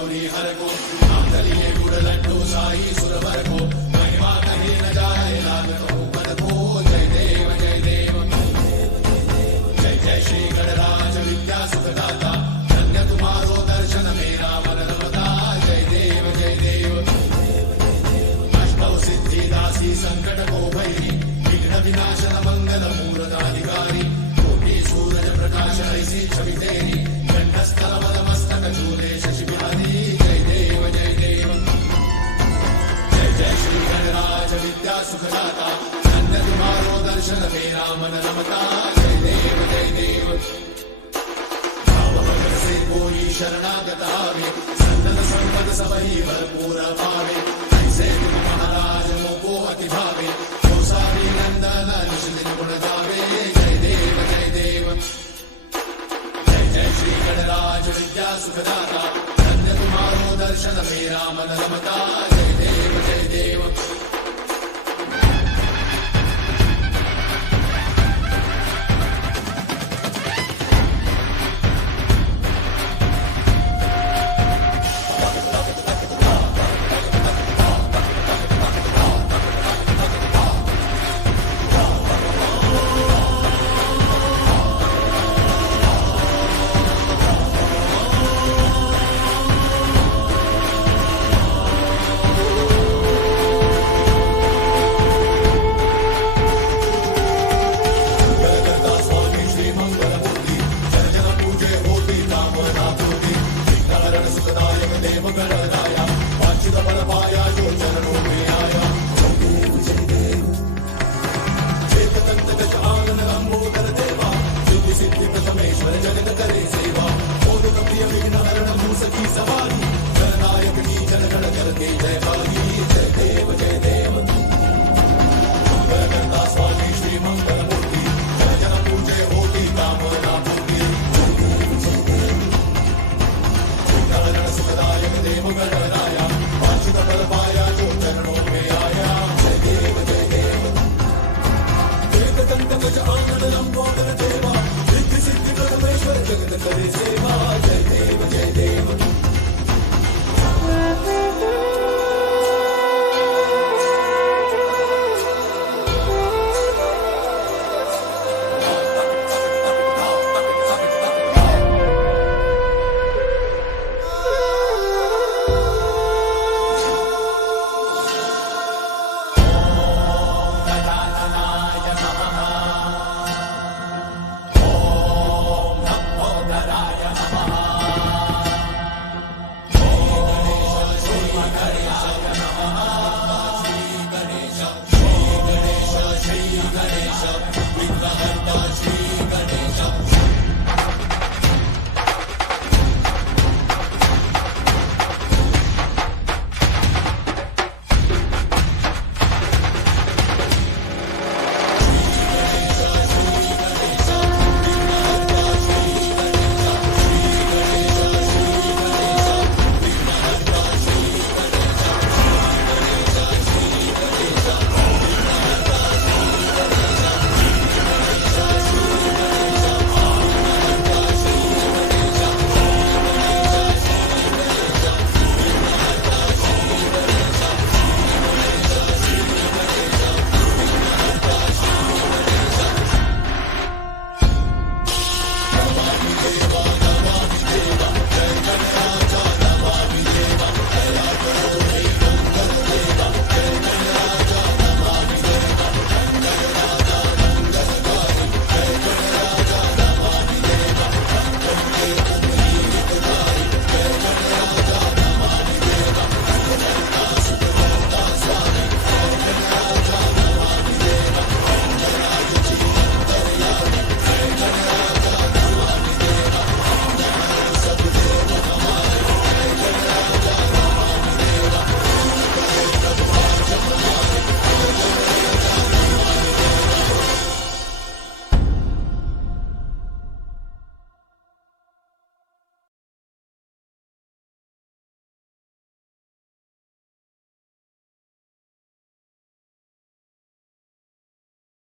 गौरी हर को नाम दलिए गुड़ लड्डू साई सुरवर को महिमा कहीं न जाए लागत हो पद को जय देव जय देव जय जय श्री गणराज विद्या सुखदाता धन्य तुम्हारो दर्शन मेरा मन रमता जय देव जय देव अष्टौ सिद्धि दासी संकट को भैरी विघ्न विनाशन मंगल मूर्धाधिकारी कोटि सूरज प्रकाश ऐसी छवि तेरी कंठस्थल मस्तक चूले शशि बिहारी जय देव जय देव जय जय श्री गणराज विद्या सुखदाता धन्य तुम्हारो दर्शन मेरा मन रमता जय देव जय देव भाव भगत से कोई शरणागत आवे संतत संपद सबही भरपूर पावे ऐसे तुम महाराज मोको अति भावे सारी नंदन निश्चित गुण गावे जय देव जय देव जय जय श्री गणराज विद्या सुखदाता धन्य तुम्हारो दर्शन मेरा मन रमता जय देव जय देव जगत करे सेवा